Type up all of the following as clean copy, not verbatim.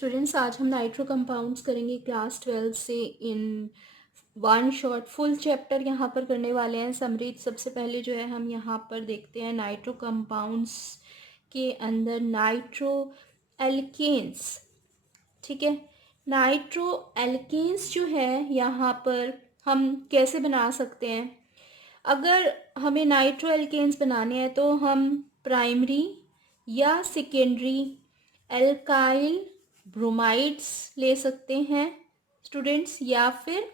Students, आज हम nitro compounds करेंगे क्लास 12 से in one shot. Full chapter यहाँ पर करने वाले हैं। समरी सबसे पहले जो है हम यहाँ पर देखते हैं नाइट्रो कंपाउंड्स के अंदर नाइट्रो एल्केन्स। ठीक है, नाइट्रो एल्केन्स जो है यहाँ पर हम कैसे बना सकते हैं। अगर हमें नाइट्रो एल्केन्स बनाने हैं तो हम प्राइमरी या सेकेंडरी एल्काइल ब्रोमाइड्स ले सकते हैं स्टूडेंट्स, या फिर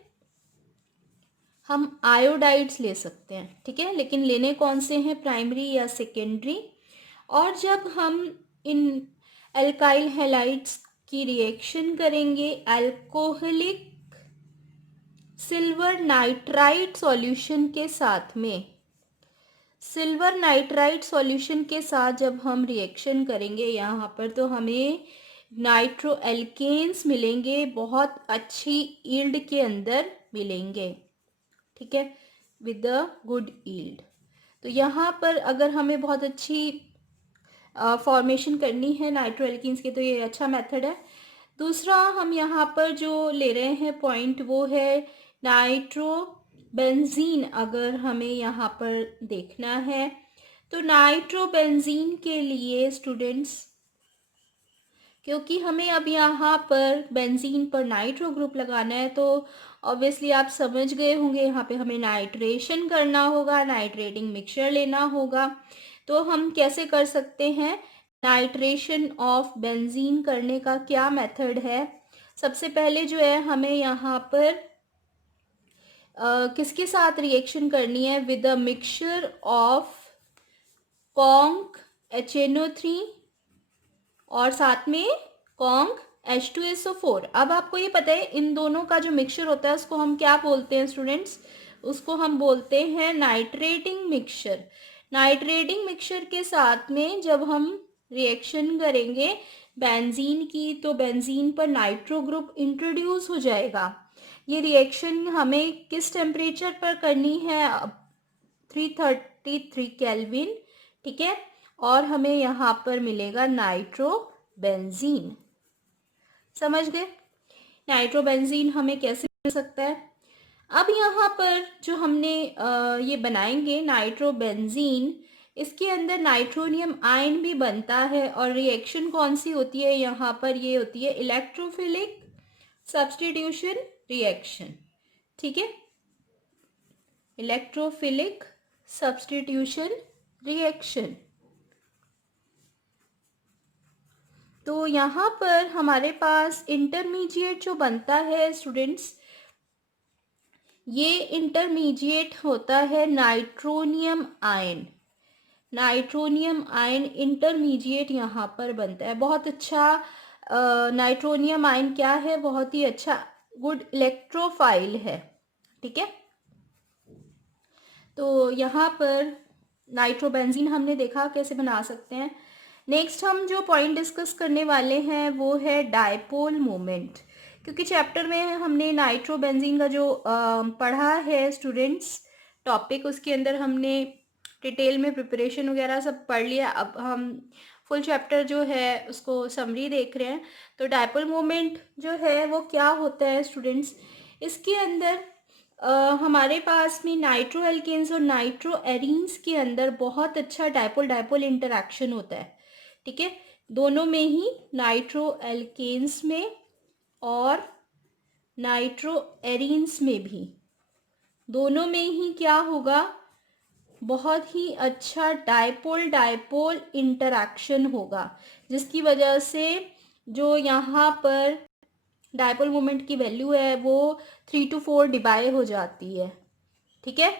हम आयोडाइड्स ले सकते हैं। ठीक है, लेकिन लेने कौन से हैं, प्राइमरी या सेकेंडरी। और जब हम इन एल्काइल हैलाइड्स की रिएक्शन करेंगे अल्कोहलिक सिल्वर नाइट्राइट सॉल्यूशन के साथ में, सिल्वर नाइट्राइट सॉल्यूशन के साथ जब हम रिएक्शन करेंगे यहाँ पर, तो हमें नाइट्रो एल्केन्स मिलेंगे, बहुत अच्छी ईल्ड के अंदर मिलेंगे। ठीक है, विद द गुड ईल्ड। तो यहाँ पर अगर हमें बहुत अच्छी फॉर्मेशन करनी है नाइट्रो एल्केन्स की, तो ये अच्छा मेथड है। दूसरा हम यहाँ पर जो ले रहे हैं पॉइंट, वो है नाइट्रो बेंजीन। अगर हमें यहाँ पर देखना है तो नाइट्रो बेंजीन के लिए स्टूडेंट्स, क्योंकि हमें अब यहाँ पर बेंजीन पर नाइट्रो ग्रुप लगाना है, तो ऑब्वियसली आप समझ गए होंगे यहाँ पे हमें नाइट्रेशन करना होगा, नाइट्रेटिंग मिक्सचर लेना होगा। तो हम कैसे कर सकते हैं नाइट्रेशन ऑफ बेंजीन करने का, क्या मेथड है। सबसे पहले जो है हमें यहाँ पर किसके साथ रिएक्शन करनी है, with a mixture of conc HNO3 और साथ में कॉन्क H2SO4। अब आपको ये पता है इन दोनों का जो मिक्सचर होता है उसको हम क्या बोलते हैं स्टूडेंट्स, उसको हम बोलते हैं नाइट्रेटिंग मिक्सचर। नाइट्रेटिंग मिक्सचर के साथ में जब हम रिएक्शन करेंगे बेंजीन की, तो बेंजीन पर नाइट्रो ग्रुप इंट्रोड्यूस हो जाएगा। ये रिएक्शन हमें किस टेम्परेचर पर करनी है, 333 केल्विन। ठीक है, और हमें यहाँ पर मिलेगा नाइट्रो बेंजीन। समझ गए, नाइट्रो बेंजीन हमें कैसे मिल सकता है। अब यहाँ पर जो हमने ये बनाएंगे नाइट्रो बेंजीन, इसके अंदर नाइट्रोनियम आयन भी बनता है, और रिएक्शन कौन सी होती है यहाँ पर, ये होती है इलेक्ट्रोफिलिक सब्स्टिट्यूशन रिएक्शन। ठीक है, इलेक्ट्रोफिलिक सब्स्टिट्यूशन रिएक्शन। तो यहाँ पर हमारे पास इंटरमीडिएट जो बनता है स्टूडेंट्स, ये इंटरमीडिएट होता है nitronium ion. Nitronium ion intermediate यहाँ पर बनता है। बहुत अच्छा नाइट्रोनियम आयन क्या है, बहुत ही अच्छा गुड इलेक्ट्रोफाइल है। ठीक है, तो यहाँ पर नाइट्रोबेंजीन हमने देखा कैसे बना सकते हैं। नेक्स्ट हम जो पॉइंट डिस्कस करने वाले हैं वो है डायपोल मोमेंट। क्योंकि चैप्टर में हमने नाइट्रोबेंजीन का जो पढ़ा है स्टूडेंट्स टॉपिक, उसके अंदर हमने डिटेल में प्रिपरेशन वगैरह सब पढ़ लिया। अब हम फुल चैप्टर जो है उसको समरी देख रहे हैं। तो डायपोल मोमेंट जो है वो क्या होता है स्टूडेंट्स, इसके अंदर हमारे पास में नाइट्रो एल्केन्स और नाइट्रो एरीन्स के अंदर बहुत अच्छा डायपोल डायपोल इंटरैक्शन होता है। ठीक है, दोनों में ही, नाइट्रो एल्केन्स में और नाइट्रो एरीन्स में भी, दोनों में ही क्या होगा, बहुत ही अच्छा डायपोल डायपोल इंटरैक्शन होगा, जिसकी वजह से जो यहाँ पर डायपोल मोमेंट की वैल्यू है वो 3 to 4 डिवाइड हो जाती है। ठीक है,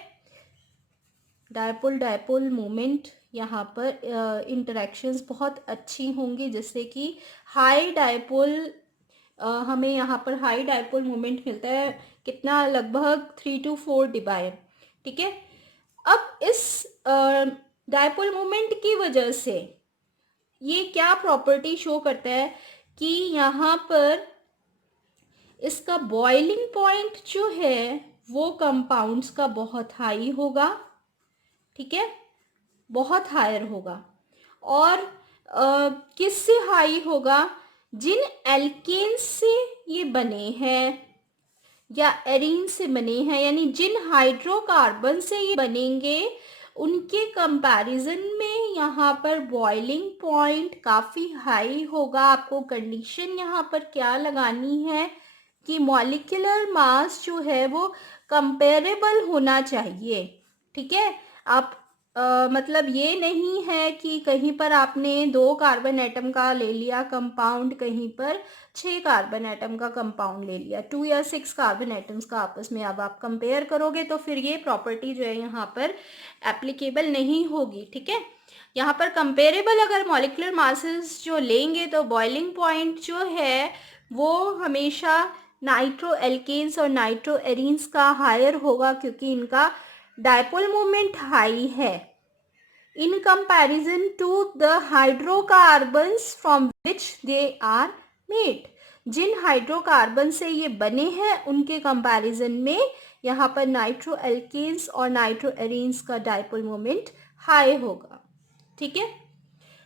डायपोल डायपोल मोमेंट यहाँ पर इंटरैक्शंस बहुत अच्छी होंगी, जिससे कि हाई डायपोल हमें यहाँ पर हाई डायपोल मोमेंट मिलता है। कितना, लगभग 3 to 4 डिवाइड। ठीक है, अब इस डायपोल मोमेंट की वजह से ये क्या प्रॉपर्टी शो करता है कि यहाँ पर इसका बॉइलिंग पॉइंट जो है वो कंपाउंड्स का बहुत हाई होगा। ठीक है, बहुत हायर होगा। और किससे हाई होगा, जिन एल्केन से ये बने हैं या एरीन से बने हैं, यानी जिन हाइड्रोकार्बन से ये बनेंगे, उनके कंपैरिजन में यहाँ पर बॉइलिंग पॉइंट काफ़ी हाई होगा। आपको कंडीशन यहाँ पर क्या लगानी है कि मॉलिक्यूलर मास जो है वो कंपेरेबल होना चाहिए। ठीक है, आप मतलब ये नहीं है कि कहीं पर आपने 2 कार्बन एटम का ले लिया कंपाउंड, कहीं पर 6 कार्बन एटम का कंपाउंड ले लिया, 2 या 6 कार्बन एटम्स का आपस में अब आप कंपेयर करोगे तो फिर ये प्रॉपर्टी जो है यहाँ पर एप्लीकेबल नहीं होगी। ठीक है, यहाँ पर कंपेरेबल अगर मॉलिक्यूलर मासेस जो लेंगे तो बॉइलिंग पॉइंट जो है वो हमेशा नाइट्रो एल्केन्स और नाइट्रो एरीन्स का हायर होगा, क्योंकि इनका डायपोल मोमेंट हाई है in comparison to the hydrocarbons from which they are made. जिन हाइड्रोकार्बन से ये बने हैं उनके कंपैरिजन में यहाँ पर नाइट्रो एल्केन्स और नाइट्रो एरीन्स का डायपोल मोमेंट हाई होगा। ठीक है,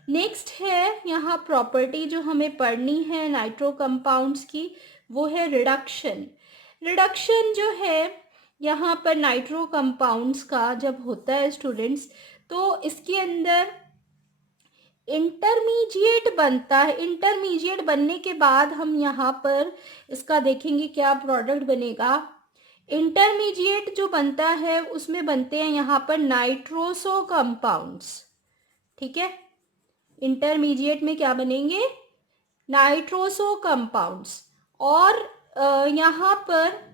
नेक्स्ट है यहाँ प्रॉपर्टी जो हमें पढ़नी है नाइट्रो कंपाउंड्स की, वो है रिडक्शन। रिडक्शन जो है यहाँ पर नाइट्रो कंपाउंड्स का जब होता है स्टूडेंट्स, तो इसके अंदर इंटरमीडिएट बनता है। इंटरमीडिएट बनने के बाद हम यहाँ पर इसका देखेंगे क्या प्रोडक्ट बनेगा। इंटरमीडिएट जो बनता है उसमें बनते हैं यहाँ पर नाइट्रोसो कंपाउंड्स। ठीक है, इंटरमीडिएट में क्या बनेंगे, नाइट्रोसो कंपाउंड्स। और यहाँ पर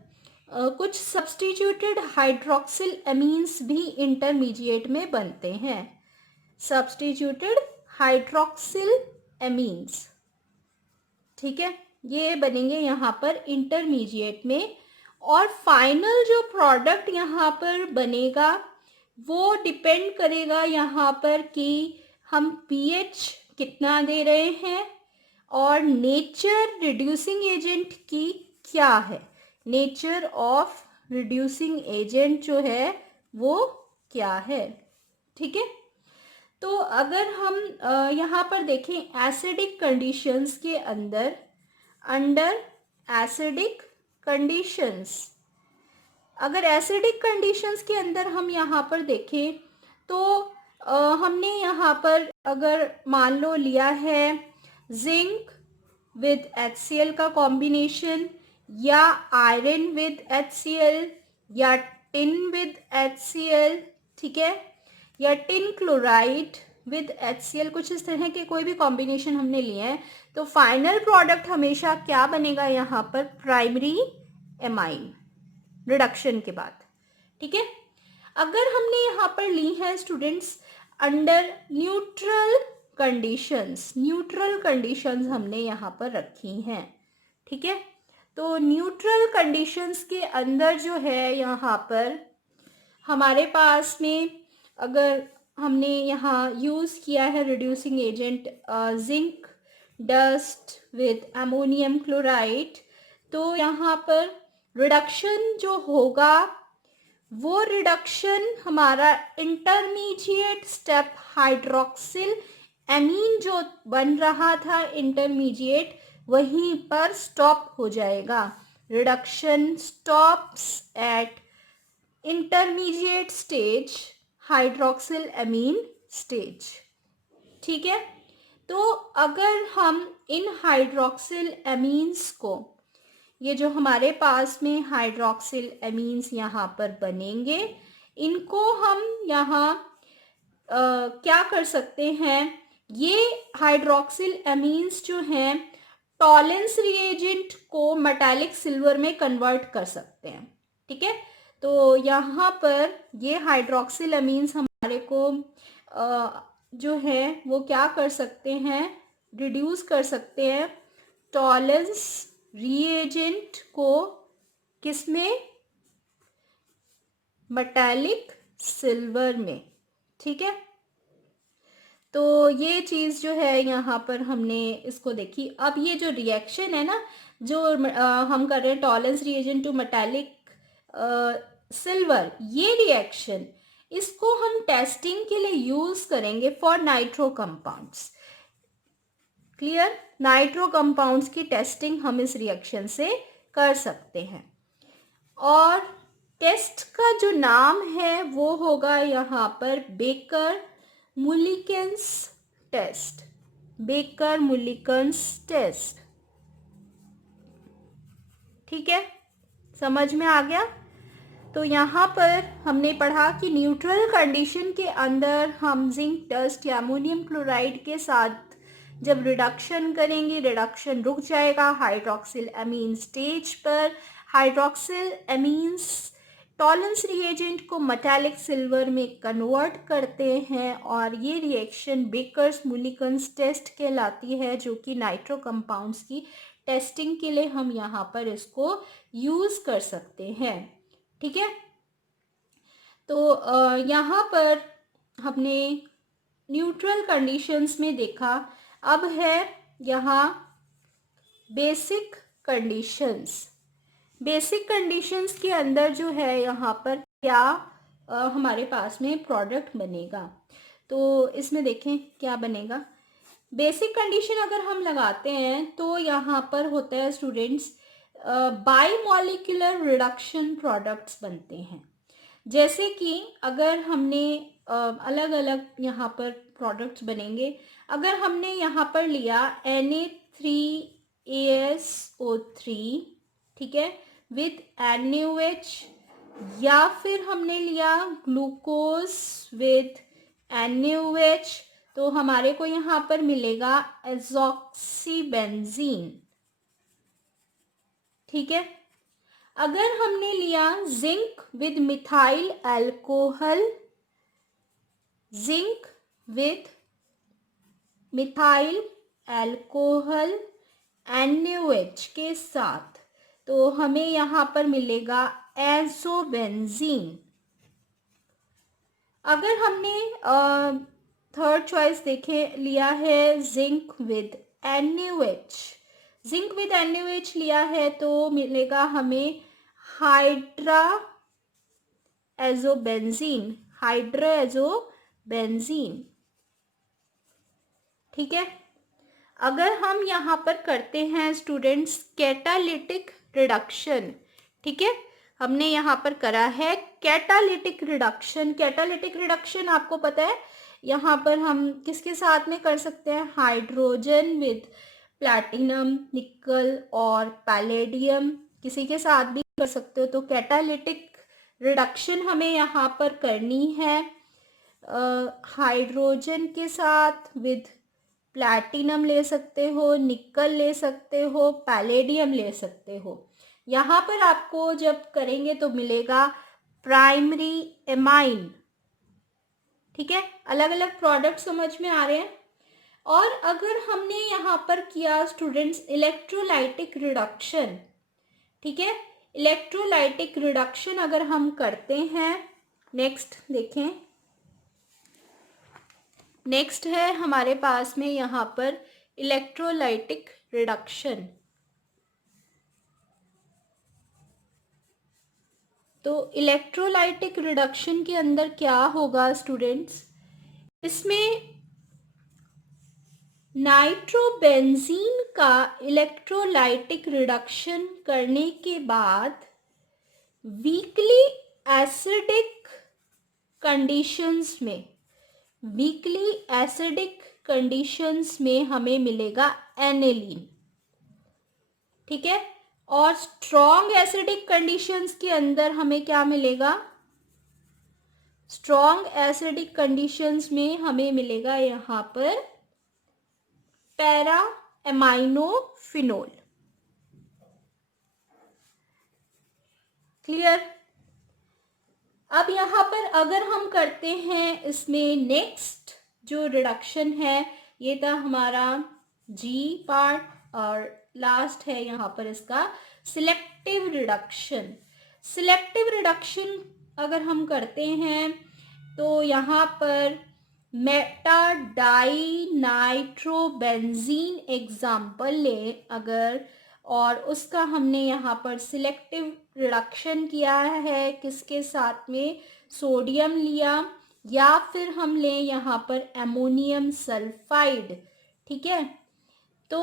कुछ सब्स्टिट्यूटेड हाइड्रोक्सिल एमीन्स भी इंटरमीडिएट में बनते हैं, सब्स्टिट्यूटेड हाइड्रोक्सिल एमीन्स। ठीक है, ये बनेंगे यहाँ पर इंटरमीडिएट में। और फाइनल जो प्रोडक्ट यहाँ पर बनेगा वो डिपेंड करेगा यहाँ पर कि हम पीएच कितना दे रहे हैं और नेचर रिड्यूसिंग एजेंट की क्या है, नेचर ऑफ रिड्यूसिंग एजेंट जो है वो क्या है। ठीक है, तो अगर हम यहाँ पर देखें एसिडिक कंडीशंस के अंदर, अंडर एसिडिक कंडीशंस, अगर एसिडिक कंडीशंस के अंदर हम यहाँ पर देखें तो हमने यहाँ पर अगर मान लो लिया है जिंक विद HCl का कॉम्बिनेशन, या आयरन विद HCl, या टिन विद HCl, ठीक है, या टिन क्लोराइड विद HCl, कुछ इस तरह के कोई भी कॉम्बिनेशन हमने लिए हैं, तो फाइनल प्रोडक्ट हमेशा क्या बनेगा यहाँ पर, प्राइमरी एमाइन रिडक्शन के बाद। ठीक है, अगर हमने यहाँ पर ली है students under neutral conditions, neutral conditions हमने यहाँ पर रखी हैं। ठीक है, तो न्यूट्रल कंडीशंस के अंदर जो है यहाँ पर हमारे पास में अगर हमने यहाँ यूज़ किया है reducing agent zinc dust with ammonium chloride, तो यहाँ पर रिडक्शन जो होगा वो रिडक्शन हमारा इंटरमीडिएट स्टेप हाइड्रोक्सिल एमीन जो बन रहा था इंटरमीडिएट, वहीं पर स्टॉप हो जाएगा। Reduction stops at intermediate stage hydroxyl amine stage. ठीक है, तो अगर हम इन हाइड्रोक्सिल एमीन्स को, ये जो हमारे पास में हाइड्रोक्सिल एमीन्स यहाँ पर बनेंगे, इनको हम यहाँ क्या कर सकते हैं, ये हाइड्रोक्सिल एमीन्स जो हैं टॉलेंस रिएजेंट को मेटालिक सिल्वर में कन्वर्ट कर सकते हैं। ठीक है, तो यहाँ पर ये हाइड्रोक्सिल एमीन्स हमारे को जो है वो क्या कर सकते हैं, रिड्यूस कर सकते हैं टॉलेंस रिएजेंट को, किसमें, मेटालिक सिल्वर में। ठीक है, तो ये चीज़ जो है यहाँ पर हमने इसको देखी। अब ये जो रिएक्शन है ना जो हम कर रहे हैं Tollens reagent to metallic silver, ये रिएक्शन इसको हम टेस्टिंग के लिए यूज़ करेंगे for nitro compounds. Clear, nitro compounds की टेस्टिंग हम इस रिएक्शन से कर सकते हैं। और टेस्ट का जो नाम है वो होगा यहाँ पर बेकर मुलिकन्स टेस्ट, बेकर मुलिकन्स टेस्ट। ठीक है, समझ में आ गया। तो यहाँ पर हमने पढ़ा कि न्यूट्रल कंडीशन के अंदर हम जिंक डस्ट या अमोनियम क्लोराइड के साथ जब रिडक्शन करेंगे, रिडक्शन रुक जाएगा हाइड्रोक्सिल एमीन स्टेज पर। हाइड्रोक्सिल एमीन्स टॉलेंस रिएजेंट को मेटालिक सिल्वर में कन्वर्ट करते हैं और ये रिएक्शन बेकर्स मुलिकन्स टेस्ट कहलाती है, जो कि नाइट्रो कंपाउंड्स की टेस्टिंग के लिए हम यहाँ पर इसको यूज़ कर सकते हैं। ठीक है, तो यहाँ पर हमने न्यूट्रल कंडीशंस में देखा। अब है यहाँ बेसिक कंडीशंस। बेसिक कंडीशंस के अंदर जो है यहाँ पर क्या हमारे पास में प्रोडक्ट बनेगा, तो इसमें देखें क्या बनेगा। बेसिक कंडीशन अगर हम लगाते हैं तो यहाँ पर होता है स्टूडेंट्स बाईमॉलिक्यूलर रिडक्शन प्रोडक्ट्स बनते हैं। जैसे कि अगर हमने अलग अलग यहाँ पर प्रोडक्ट्स बनेंगे। अगर हमने यहाँ पर लिया Na3ASO3, ठीक है, विद NaOH, या फिर हमने लिया ग्लूकोज विद NaOH, तो हमारे को यहाँ पर मिलेगा एजॉक्सीबेंजीन। ठीक है, अगर हमने लिया zinc with methyl alcohol, zinc with methyl alcohol NaOH के साथ, तो हमें यहाँ पर मिलेगा एजोबेंजीन। अगर हमने थर्ड चॉइस देखे लिया है zinc with NaOH, zinc with NaOH लिया है तो मिलेगा हमें हाइड्रा एजोबेंजीन, हाइड्रा एजोबेंजीन। ठीक है, अगर हम यहाँ पर करते हैं स्टूडेंट्स कैटालिटिक रिडक्शन, ठीक है, हमने यहाँ पर करा है कैटालिटिक रिडक्शन। कैटालिटिक रिडक्शन आपको पता है यहाँ पर हम किसके साथ में कर सकते हैं, हाइड्रोजन विद प्लैटिनम, निकल और पैलेडियम, किसी के साथ भी कर सकते हो। तो कैटालिटिक रिडक्शन हमें यहाँ पर करनी है हाइड्रोजन के साथ विद प्लैटिनम ले सकते हो, निकल ले सकते हो, पैलेडियम ले सकते हो। यहाँ पर आपको जब करेंगे तो मिलेगा प्राइमरी एमाइन। ठीक है, अलग अलग प्रोडक्ट समझ में आ रहे हैं। और अगर हमने यहाँ पर किया स्टूडेंट्स इलेक्ट्रोलाइटिक रिडक्शन, ठीक है, इलेक्ट्रोलाइटिक रिडक्शन अगर हम करते हैं, नेक्स्ट देखें, नेक्स्ट है हमारे पास में यहाँ पर इलेक्ट्रोलाइटिक रिडक्शन। तो इलेक्ट्रोलाइटिक रिडक्शन के अंदर क्या होगा स्टूडेंट्स, इसमें नाइट्रोबेंजीन का इलेक्ट्रोलाइटिक रिडक्शन करने के बाद वीकली एसिडिक कंडीशंस में, वीकली एसिडिक कंडीशंस में हमें मिलेगा एनिलीन। ठीक है, और स्ट्रॉन्ग एसिडिक कंडीशंस के अंदर हमें क्या मिलेगा, स्ट्रॉन्ग एसिडिक कंडीशंस में हमें मिलेगा यहाँ पर पैरा एमाइनोफिनोल। क्लियर। अब यहाँ पर अगर हम करते हैं इसमें नेक्स्ट जो रिडक्शन है, ये था हमारा जी पार्ट, और लास्ट है यहाँ पर इसका सिलेक्टिव रिडक्शन। सिलेक्टिव रिडक्शन अगर हम करते हैं तो यहाँ पर मेटा डाई नाइट्रोबेंजीन एग्जाम्पल ले अगर, और उसका हमने यहाँ पर सिलेक्टिव रिडक्शन किया है किसके साथ में, सोडियम लिया, या फिर हम लें यहाँ पर एमोनियम सल्फाइड। ठीक है, तो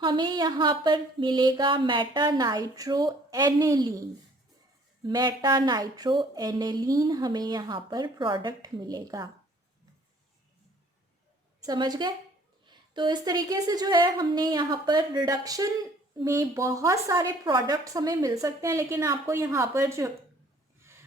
हमें यहाँ पर मिलेगा मेटा नाइट्रो एनेलीन हमें यहाँ पर प्रोडक्ट मिलेगा। समझ गए? तो इस तरीके से जो है हमने यहाँ पर रिडक्शन में बहुत सारे प्रोडक्ट्स हमें मिल सकते हैं, लेकिन आपको यहाँ पर जो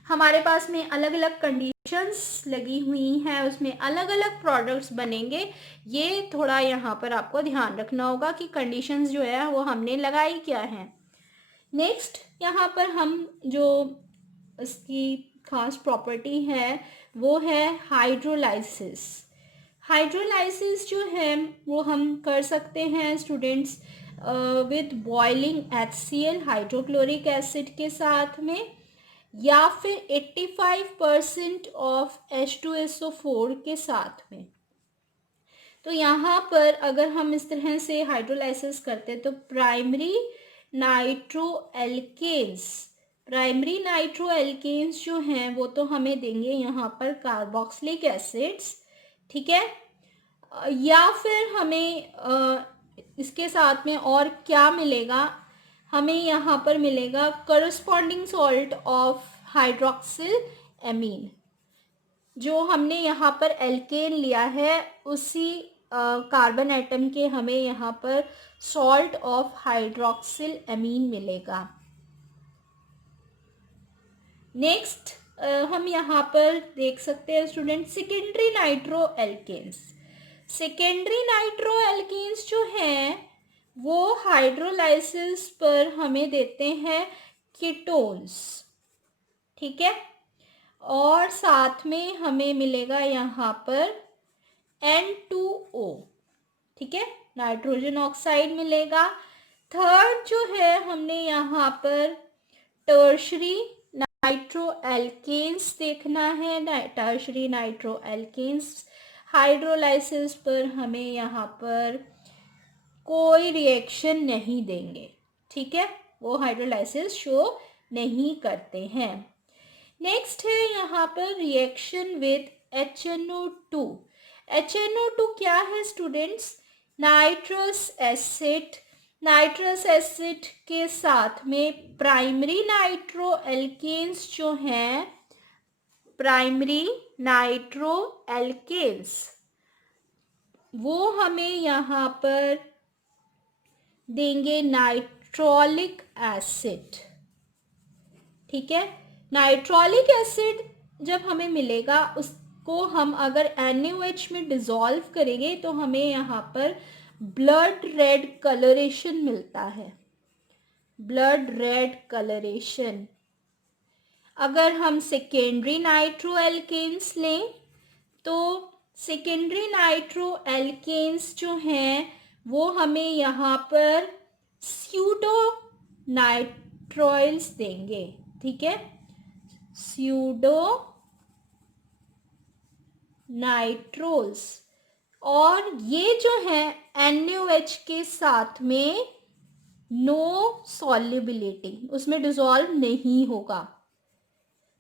हमारे पास में अलग अलग कंडीशंस लगी हुई हैं उसमें अलग अलग प्रोडक्ट्स बनेंगे। ये थोड़ा यहाँ पर आपको ध्यान रखना होगा कि कंडीशंस जो है वो हमने लगाई क्या है। नेक्स्ट यहाँ पर हम जो इसकी खास प्रॉपर्टी है वो है हाइड्रोलाइसिस। हाइड्रोलाइसिस जो है वो हम कर सकते हैं students with boiling HCl hydrochloric acid के साथ में, या फिर 85% ऑफ H2SO4 के साथ में। तो यहाँ पर अगर हम इस तरह से हाइड्रोलाइसिस करते तो प्राइमरी नाइट्रोएल्केन्स जो हैं वो तो हमें देंगे यहाँ पर कार्बोक्सिलिक एसिड्स, ठीक है। या फिर हमें इसके साथ में और क्या मिलेगा, हमें यहाँ पर मिलेगा corresponding salt of hydroxyl amine. जो हमने यहाँ पर एल्केन लिया है उसी कार्बन एटम के हमें यहाँ पर सॉल्ट ऑफ हाइड्रोक्सिल एमीन मिलेगा। नेक्स्ट हम यहाँ पर देख सकते हैं स्टूडेंट सेकेंडरी नाइट्रोएल्केन्स जो हैं वो हाइड्रोलाइसिस पर हमें देते हैं कीटोन्स, ठीक है। और साथ में हमें मिलेगा यहाँ पर N2O, ठीक है, नाइट्रोजन ऑक्साइड मिलेगा। थर्ड जो है हमने यहाँ पर टर्शरी नाइट्रोएल्केन्स देखना है। टर्शरी नाइट्रोएल्केन्स हाइड्रोलाइसिस पर हमें यहाँ पर कोई रिएक्शन नहीं देंगे, ठीक है, वो हाइड्रोलाइसिस शो नहीं करते हैं। नेक्स्ट है यहाँ पर रिएक्शन विद HNO2। HNO2 क्या है स्टूडेंट्स? नाइट्रस एसिड के साथ में प्राइमरी नाइट्रोएल्केन्स जो हैं, प्राइमरी नाइट्रोएल्केन्स वो हमें यहाँ पर देंगे नाइट्रोलिक एसिड, ठीक है। नाइट्रोलिक एसिड जब हमें मिलेगा उसको हम अगर NaOH में डिसॉल्व करेंगे तो हमें यहाँ पर ब्लड रेड कलरेशन मिलता है, ब्लड रेड कलरेशन। अगर हम सेकेंडरी नाइट्रोएल्केन्स लें तो सेकेंडरी नाइट्रोएल्केन्स जो हैं वो हमें यहाँ पर स्यूडो नाइट्रोइल्स देंगे, ठीक है, स्यूडो नाइट्रोल्स। और ये जो है NaOH के साथ में नो सॉल्युबिलिटी, उसमें डिसॉल्व नहीं होगा।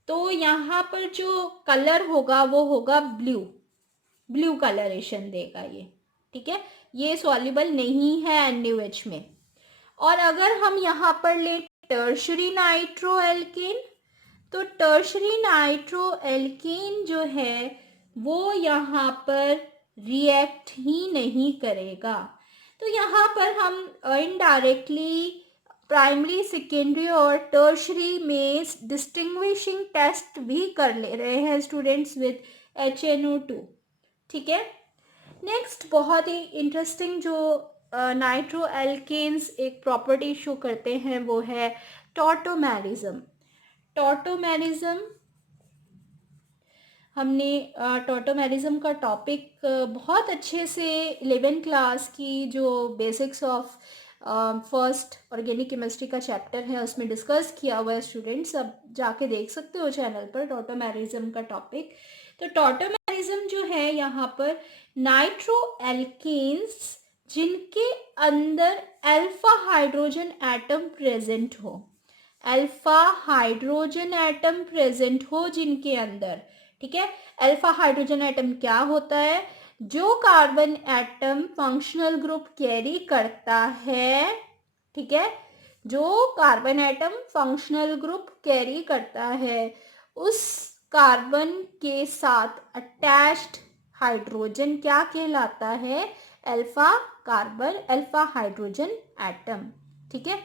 तो यहाँ पर जो कलर होगा वो होगा ब्लू कलरेशन देगा ये, ठीक है, ये सॉल्युबल नहीं है NaOH में। और अगर हम यहाँ पर लें टर्शरी नाइट्रोएल्केन, तो टर्शरी नाइट्रोएल्केन जो है वो यहाँ पर रिएक्ट ही नहीं करेगा। तो यहाँ पर हम इनडायरेक्टली प्राइमरी, सेकेंडरी और टर्शरी में डिस्टिंग्विशिंग टेस्ट भी कर ले रहे हैं स्टूडेंट्स विद HNO2, ठीक है। नेक्स्ट बहुत ही इंटरेस्टिंग जो नाइट्रोएल्केन्स एक प्रॉपर्टी शो करते हैं वो है टॉटोमेरिज्म। हमने टॉटोमेरिज्म का टॉपिक बहुत अच्छे से 11th क्लास की जो basics of first organic chemistry का चैप्टर है उसमें डिस्कस किया हुआ है स्टूडेंट्स, अब जाके देख सकते हो चैनल पर टॉटोमेरिज्म का टॉपिक। तो टॉटोमेरिज्म जो है यहाँ पर नाइट्रोएल्केन्स जिनके अंदर अल्फा हाइड्रोजन एटम प्रेजेंट हो, अल्फा हाइड्रोजन एटम प्रेजेंट हो जिनके अंदर, ठीक है। अल्फा हाइड्रोजन एटम क्या होता है? जो carbon atom functional group carry करता है, ठीक है, जो carbon atom functional group carry करता है उस कार्बन के साथ अटैच्ड हाइड्रोजन क्या कहलाता है? Alpha carbon, alpha hydrogen atom. ठीक है,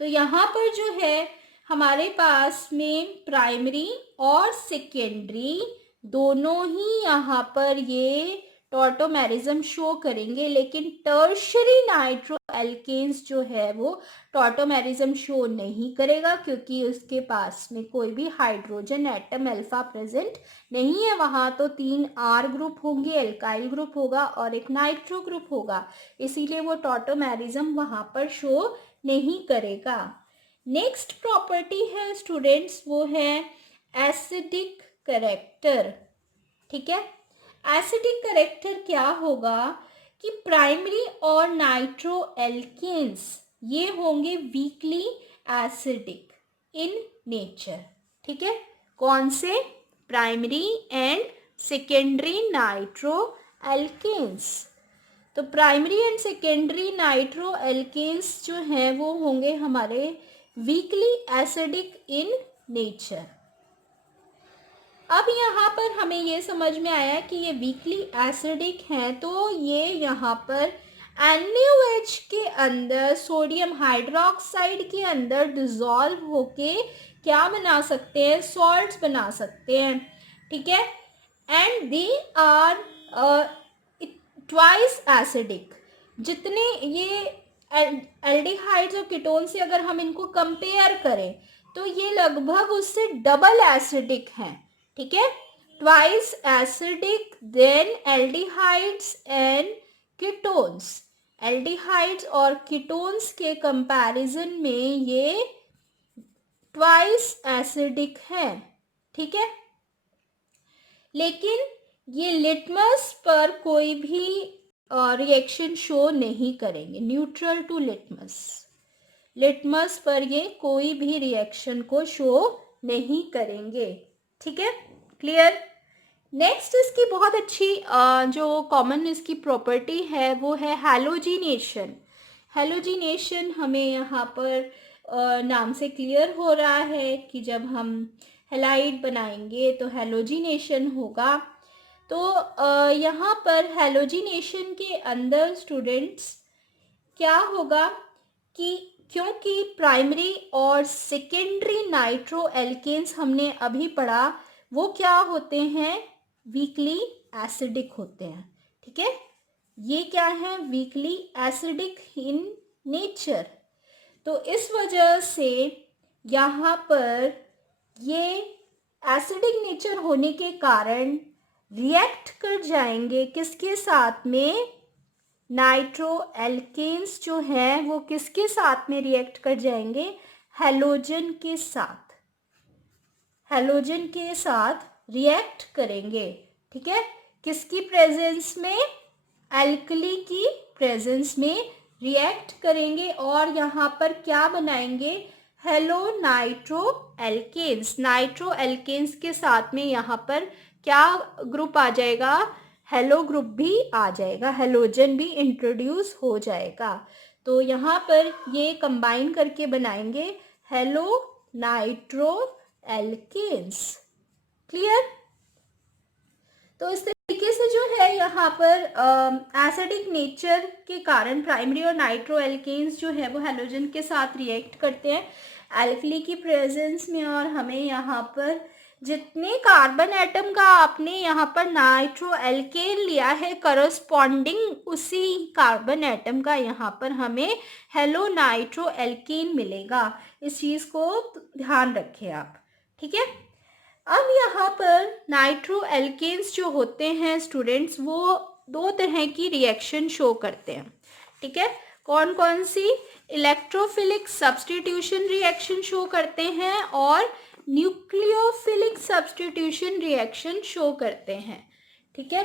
तो यहाँ पर जो है हमारे पास में प्राइमरी और सेकेंडरी दोनों ही यहाँ पर ये टॉटोमेरिज्म शो करेंगे, लेकिन टर्शरी नाइट्रो एल्केन्स जो है वो टॉटोमेरिज्म शो नहीं करेगा, क्योंकि उसके पास में कोई भी हाइड्रोजन एटम अल्फा प्रेजेंट नहीं है। वहाँ तो 3 आर ग्रुप होंगे, एल्काइल ग्रुप होगा और एक नाइट्रो ग्रुप होगा, इसीलिए वो टॉटोमेरिज्म वहाँ पर शो नहीं करेगा। नेक्स्ट प्रॉपर्टी है स्टूडेंट्स, वो है एसिडिक करेक्टर। ठीक है, एसिडिक करेक्टर क्या होगा कि प्राइमरी और नाइट्रो एल्केन्स ये होंगे वीकली एसिडिक इन नेचर। ठीक है, कौन से? Primary and secondary nitro alkanes. तो primary and secondary nitro alkanes जो हैं वो होंगे हमारे वीकली एसिडिक इन नेचर। अब यहाँ पर हमें ये समझ में आया कि ये वीकली एसिडिक हैं, तो ये यहाँ पर NaOH के अंदर सोडियम हाइड्रोक्साइड के अंदर डिजॉल्व होके क्या बना सकते हैं? सॉल्ट्स बना सकते हैं। ठीक है, and they are twice acidic. जितने ये एल्डिहाइड्स और कीटोन से अगर हम इनको कंपेयर करें तो ये लगभग उससे डबल एसिडिक हैं। ठीक है, twice acidic then aldehydes and ketones. Aldehydes और कीटोन्स के कंपैरिजन में ये ट्वाइस एसिडिक है। ठीक है, लेकिन ये लिटमस पर कोई भी रिएक्शन शो नहीं करेंगे, न्यूट्रल टू लिटमस। लिटमस पर ये कोई भी रिएक्शन को शो नहीं करेंगे। ठीक है, क्लियर। नेक्स्ट इसकी बहुत अच्छी जो कॉमन इसकी प्रॉपर्टी है वो है हैलोजिनेशन। हैलोजिनेशन हमें यहाँ पर नाम से क्लियर हो रहा है कि जब हम हैलाइड बनाएंगे तो हैलोजिनेशन होगा। तो यहाँ पर हैलोजिनेशन के अंदर स्टूडेंट्स क्या होगा कि क्योंकि प्राइमरी और सेकेंडरी नाइट्रो एल्केन्स हमने अभी पढ़ा वो क्या होते हैं? वीकली एसिडिक होते हैं। ठीक है, ये क्या है? Weakly acidic in nature. तो इस वजह से यहाँ पर ये एसिडिक नेचर होने के कारण रिएक्ट कर जाएंगे किसके साथ में? नाइट्रो एल्केन्स जो हैं वो किसके साथ में रिएक्ट कर जाएंगे? हैलोजन के साथ। हैलोजन के साथ रिएक्ट करेंगे। ठीक है, किसकी प्रेजेंस में? एल्कली की प्रेजेंस में रिएक्ट करेंगे और यहाँ पर क्या बनाएंगे? Halo nitro alkanes. Nitro alkanes के साथ में यहाँ पर क्या ग्रुप आ जाएगा? हेलो ग्रुप भी आ जाएगा, हेलोजन भी इंट्रोड्यूस हो जाएगा। तो यहाँ पर ये कंबाइन करके बनाएंगे हेलो नाइट्रो एल्केन्स। क्लियर। तो इस तरीके से जो है यहाँ पर एसिडिक नेचर के कारण प्राइमरी और नाइट्रो एल्केन्स जो है वो हेलोजन के साथ रिएक्ट करते हैं एल्कली की प्रेजेंस में, और हमें यहाँ पर जितने कार्बन एटम का आपने यहाँ पर नाइट्रो एल्केन लिया है करस्पॉन्डिंग उसी कार्बन एटम का यहाँ पर हमें हेलो नाइट्रो एल्केन मिलेगा। इस चीज़ को ध्यान रखें आप। ठीक है, अब यहाँ पर नाइट्रो एल्केन्स जो होते हैं स्टूडेंट्स वो 2 तरह की रिएक्शन शो करते हैं। ठीक है, कौन कौन सी? इलेक्ट्रोफिलिक सब्स्टिट्यूशन रिएक्शन शो करते हैं और न्यूक्लियोफिलिक सब्स्टिट्यूशन रिएक्शन शो करते हैं। ठीक है,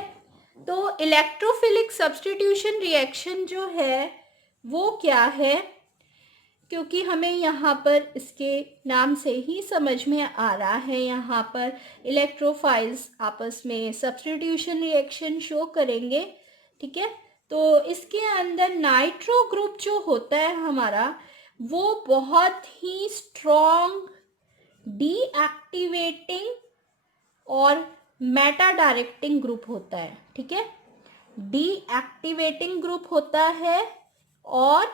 तो इलेक्ट्रोफिलिक सब्स्टिट्यूशन रिएक्शन जो है वो क्या है? क्योंकि हमें यहाँ पर इसके नाम से ही समझ में आ रहा है, यहाँ पर इलेक्ट्रोफाइल्स आपस में सब्स्टिट्यूशन रिएक्शन शो करेंगे। ठीक है, तो इसके अंदर नाइट्रो ग्रुप जो होता है हमारा, वो बहुत ही स्ट्रॉन्ग डीएक्टिवेटिंग और मेटा डायरेक्टिंग ग्रुप होता है। ठीक है, डीएक्टिवेटिंग ग्रुप होता है और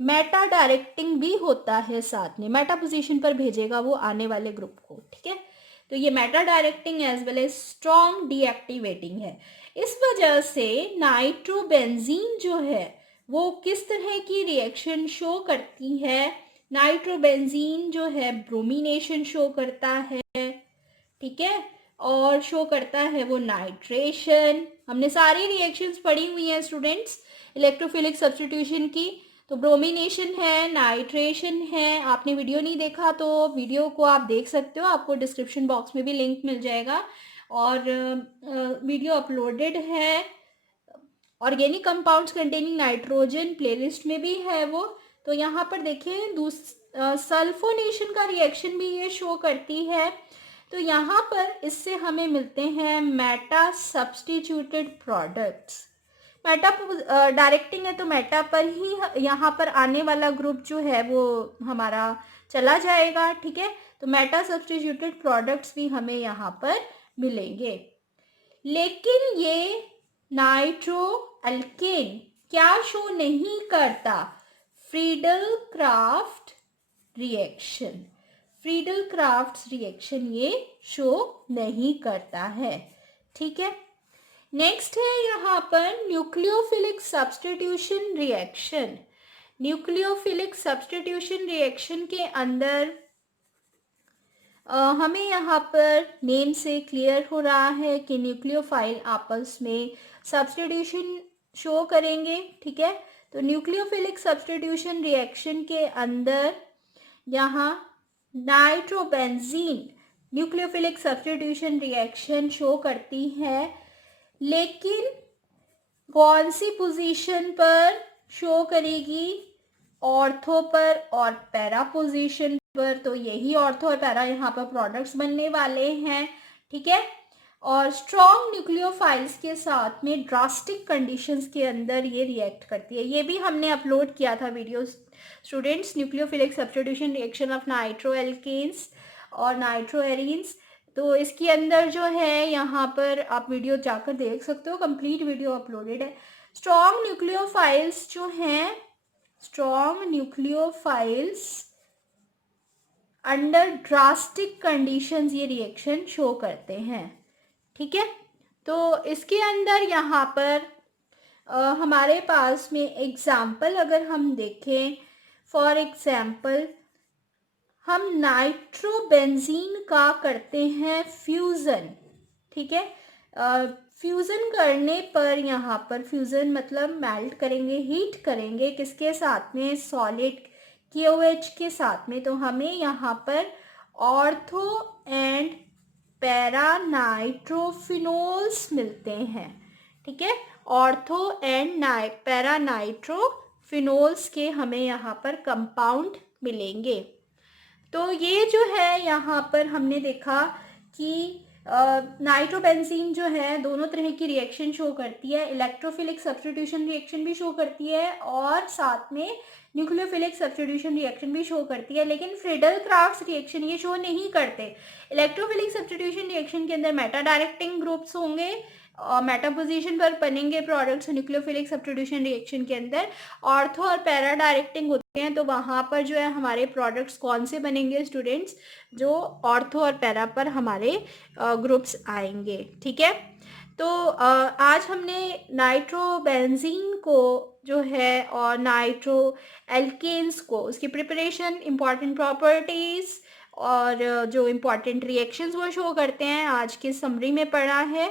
मेटा डायरेक्टिंग भी होता है, साथ में मेटा पोजीशन पर भेजेगा वो आने वाले ग्रुप को। ठीक है, तो ये meta directing as well as strong deactivating है। इस वजह से नाइट्रोबेंजीन जो है वो किस तरह की रिएक्शन शो करती है? नाइट्रोबेंजीन जो है ब्रोमिनेशन शो करता है। ठीक है, और शो करता है वो नाइट्रेशन। हमने सारी रिएक्शंस पढ़ी हुई हैं स्टूडेंट्स इलेक्ट्रोफिलिक सब्स्टिट्यूशन की। तो ब्रोमिनेशन है, नाइट्रेशन है। आपने वीडियो नहीं देखा तो वीडियो को आप देख सकते हो, आपको डिस्क्रिप्शन बॉक्स में भी लिंक मिल जाएगा। और वीडियो अपलोडेड है organic compounds containing nitrogen playlist में भी है वो। तो यहाँ पर देखें सल्फोनेशन का रिएक्शन भी ये शो करती है। तो यहाँ पर इससे हमें मिलते हैं Meta substituted products. Meta directing है तो मेटा पर ही यहाँ पर आने वाला ग्रुप जो है वो हमारा चला जाएगा। ठीक है, तो मेटा सब्स्टिट्यूटेड प्रोडक्ट्स भी हमें यहाँ पर मिलेंगे। लेकिन ये नाइट्रो अल्केन क्या शो नहीं करता? Friedel craft reaction. Friedel craft reaction ये शो नहीं करता है। ठीक है, नेक्स्ट है यहाँ पर nucleophilic substitution reaction. Nucleophilic substitution reaction के अंदर हमें यहाँ पर नेम से क्लियर हो रहा है कि न्यूक्लियोफाइल आपस में सब्स्टिट्यूशन शो करेंगे। ठीक है, तो न्यूक्लियोफिलिक सब्स्टिट्यूशन रिएक्शन के अंदर यहाँ nitrobenzene nucleophilic substitution reaction show करती है, लेकिन कौन सी पोजीशन पर शो करेगी? ऑर्थो पर और पैरा पोजीशन पर। तो यही ऑर्थो और पैरा यहाँ पर प्रोडक्ट्स बनने वाले हैं। ठीक है, और स्ट्रॉन्ग न्यूक्लियोफाइल्स के साथ में ड्रास्टिक कंडीशंस के अंदर ये रिएक्ट करती है। ये भी हमने अपलोड किया था video students, nucleophilic substitution reaction of nitro alkanes और नाइट्रो एरीन्स। तो इसके अंदर जो है यहाँ पर आप वीडियो जाकर देख सकते हो, कंप्लीट वीडियो अपलोडेड है। स्ट्रॉन्ग न्यूक्लियोफाइल्स जो हैं, strong nucleophiles under drastic conditions ये रिएक्शन शो करते हैं। ठीक है, तो इसके अंदर यहाँ पर हमारे पास में एग्जाम्पल अगर हम देखें, फॉर एग्जाम्पल हम नाइट्रोबेंजीन का करते हैं फ्यूज़न। ठीक है, फ्यूज़न करने पर यहाँ पर फ्यूज़न मतलब मेल्ट करेंगे, हीट करेंगे, किसके साथ में? सॉलिड KOH के साथ में। तो हमें यहाँ पर ऑर्थो एंड पैरा नाइट्रोफिनोल्स मिलते हैं। ठीक है, ऑर्थो एंड पैरा नाइट्रोफिनोल्स के हमें यहाँ पर कंपाउंड मिलेंगे। तो ये जो है यहाँ पर हमने देखा कि नाइट्रोबेंजीन जो है दोनों तरह की रिएक्शन शो करती है। इलेक्ट्रोफिलिक सब्स्टिट्यूशन रिएक्शन भी शो करती है और साथ में न्यूक्लियोफिलिक सब्स्टिट्यूशन रिएक्शन भी शो करती है, लेकिन फ्रीडल क्राफ्ट रिएक्शन ये शो नहीं करते। इलेक्ट्रोफिलिक सब्स्टिट्यूशन रिएक्शन के अंदर मेटा डायरेक्टिंग ग्रुप्स होंगे और मेटा पोजीशन पर बनेंगे प्रोडक्ट्स। न्यूक्लियोफिलिक सब्स्टिट्यूशन रिएक्शन के अंदर ऑर्थो और पैरा डायरेक्टिंग होते हैं। तो वहाँ पर जो है हमारे प्रोडक्ट्स कौन से बनेंगे स्टूडेंट्स? जो ऑर्थो और पैरा पर हमारे ग्रुप्स आएंगे। ठीक है, तो आज हमने नाइट्रोबेंजीन को जो है और नाइट्रो एल्केन्स को, उसकी प्रिपरेशन, इम्पॉर्टेंट प्रॉपर्टीज़ और जो इम्पॉर्टेंट रिएक्शंस वो शो करते हैं आज की समरी में पढ़ा है।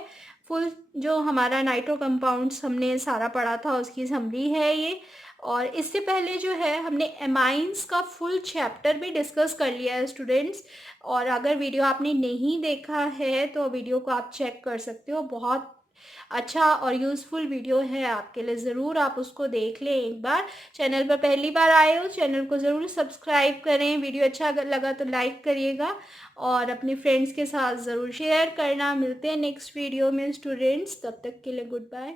फुल जो हमारा नाइट्रो कंपाउंड्स हमने सारा पढ़ा था उसकी समरी है ये। और इससे पहले जो है हमने एमाइंस का फुल चैप्टर भी डिस्कस कर लिया है स्टूडेंट्स। और अगर वीडियो आपने नहीं देखा है तो वीडियो को आप चेक कर सकते हो, बहुत अच्छा और यूज़फुल वीडियो है आपके लिए, ज़रूर आप उसको देख लें एक बार। चैनल पर पहली बार आए हो, चैनल को ज़रूर सब्सक्राइब करें। वीडियो अच्छा अगर लगा तो लाइक करिएगा और अपने फ्रेंड्स के साथ ज़रूर शेयर करना। मिलते हैं नेक्स्ट वीडियो में स्टूडेंट्स, तब तक के लिए गुड बाय।